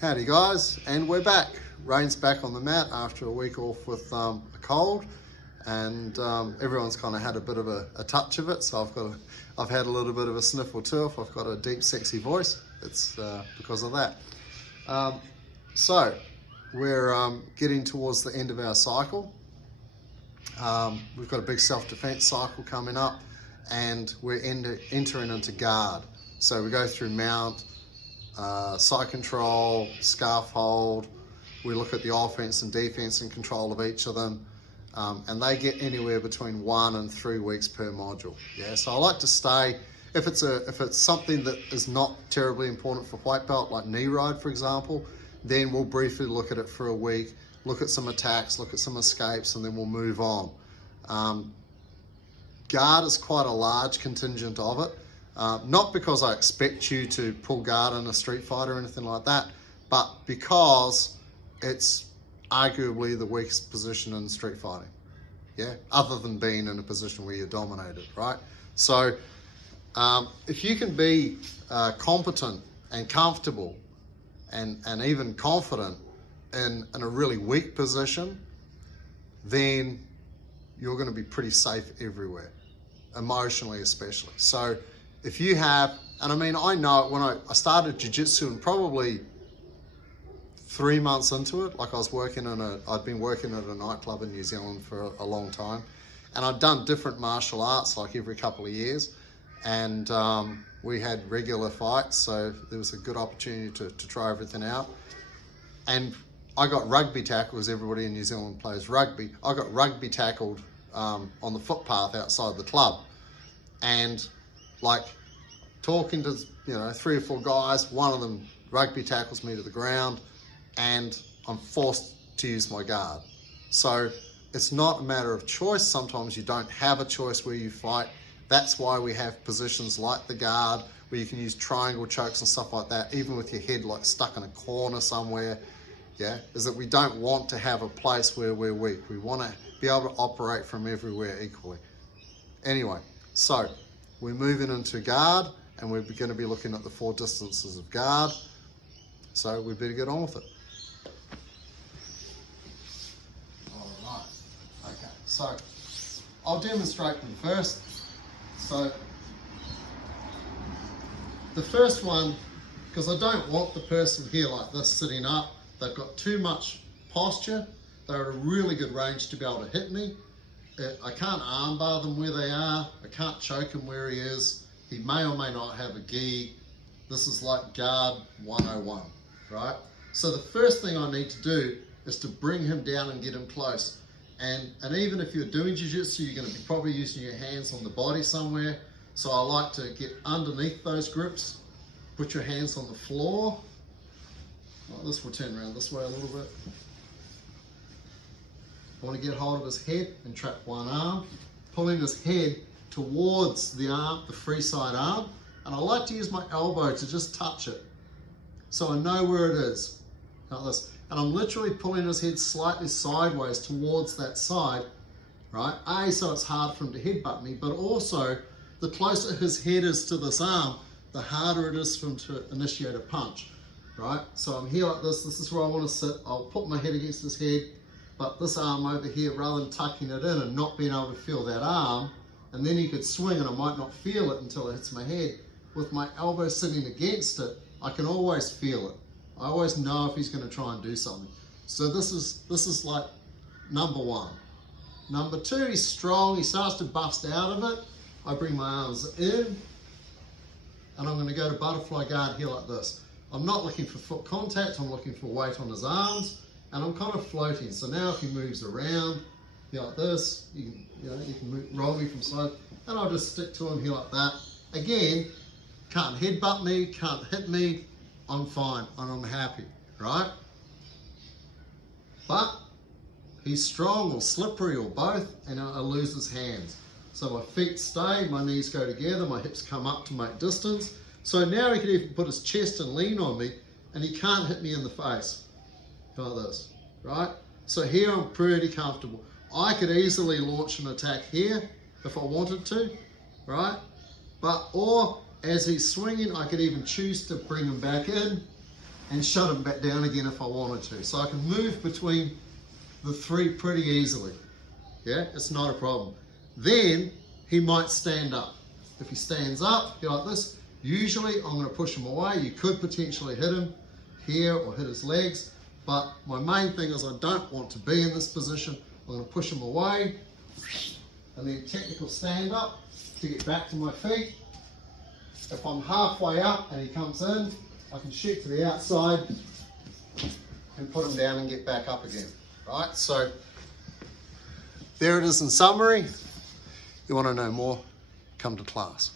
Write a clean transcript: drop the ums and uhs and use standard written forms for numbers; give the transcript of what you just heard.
Howdy guys, and we're back. Rain's back on the mat after a week off with a cold, and everyone's kind of had a bit of a touch of it. So I've had a little bit of a sniffle too. If I've got a deep, sexy voice, it's because of that. So we're getting towards the end of our cycle. We've got a big self-defense cycle coming up, and we're entering into guard. So we go through mount, side control, scarf hold. We look at the offense and defense and control of each of them, and they get anywhere between 1 and 3 weeks per module. Yeah, so I like to stay, if it's something that is not terribly important for white belt, like knee ride for example, then we'll briefly look at it for a week, look at some attacks, look at some escapes, and then we'll move on. Guard is quite a large contingent of it. Not because I expect you to pull guard in a street fight or anything like that, but because it's arguably the weakest position in street fighting, yeah, other than being in a position where you're dominated, right? So if you can be competent and comfortable and even confident in a really weak position, then you're going to be pretty safe everywhere, emotionally especially. So if you have, and I mean, I know it when I started jiu-jitsu, and probably 3 months into it, like I'd been working at a nightclub in New Zealand for a long time, and I'd done different martial arts like every couple of years, and we had regular fights, so there was a good opportunity to try everything out. And I got rugby tackled, as everybody in New Zealand plays rugby. I got rugby tackled on the footpath outside the club, and like talking to 3 or 4 guys, one of them rugby tackles me to the ground, and I'm forced to use my guard. So it's not a matter of choice. Sometimes you don't have a choice where you fight. That's why we have positions like the guard, where you can use triangle chokes and stuff like that, even with your head like stuck in a corner somewhere. Yeah, is that we don't want to have a place where we're weak. We want to be able to operate from everywhere equally. Anyway, so we're moving into guard, and we're going to be looking at the 4 distances of guard. So we better get on with it. All right. Okay. So I'll demonstrate them first. So the first one, because I don't want the person here like this sitting up. They've got too much posture. They're at a really good range to be able to hit me. I can't armbar them where they are. I can't choke him where he is. He may or may not have a gi. This is like guard 101, right? So the first thing I need to do is to bring him down and get him close. And even if you're doing jiu-jitsu, you're going to be probably using your hands on the body somewhere. So I like to get underneath those grips, put your hands on the floor. Like this, we'll turn around this way a little bit. I want to get hold of his head and trap one arm, pulling his head towards the arm, the free side arm, and I like to use my elbow to just touch it, so I know where it is, like this. And I'm literally pulling his head slightly sideways towards that side, right? So it's hard for him to headbutt me, but also the closer his head is to this arm, the harder it is for him to initiate a punch, right? So I'm here like this. This is where I want to sit. I'll put my head against his head. But this arm over here, rather than tucking it in and not being able to feel that arm, and then he could swing and I might not feel it until it hits my head, with my elbow sitting against it, I can always feel it. I always know if he's going to try and do something. So this is like number 1. Number 2, he's strong, he starts to bust out of it. I bring my arms in, and I'm going to go to butterfly guard here like this. I'm not looking for foot contact, I'm looking for weight on his arms. And I'm kind of floating. So now if he moves around here like this, you can roll me from side, and I'll just stick to him here like that. Again, can't headbutt me, can't hit me. I'm fine and I'm happy, right? But he's strong or slippery or both, and I lose his hands. So my feet stay, my knees go together, my hips come up to make distance. So now he can even put his chest and lean on me, and he can't hit me in the face. Like this, right? So here I'm pretty comfortable. I could easily launch an attack here if I wanted to, right? Or as he's swinging, I could even choose to bring him back in and shut him back down again if I wanted to. So I can move between the three pretty easily. Yeah, it's not a problem. Then he might stand up. If he stands up, you're like this, usually I'm going to push him away. You could potentially hit him here or hit his legs, but my main thing is I don't want to be in this position. I'm going to push him away, and then technical stand up to get back to my feet. If I'm halfway up and he comes in, I can shoot to the outside and put him down and get back up again. Right, so there it is in summary. You want to know more, come to class.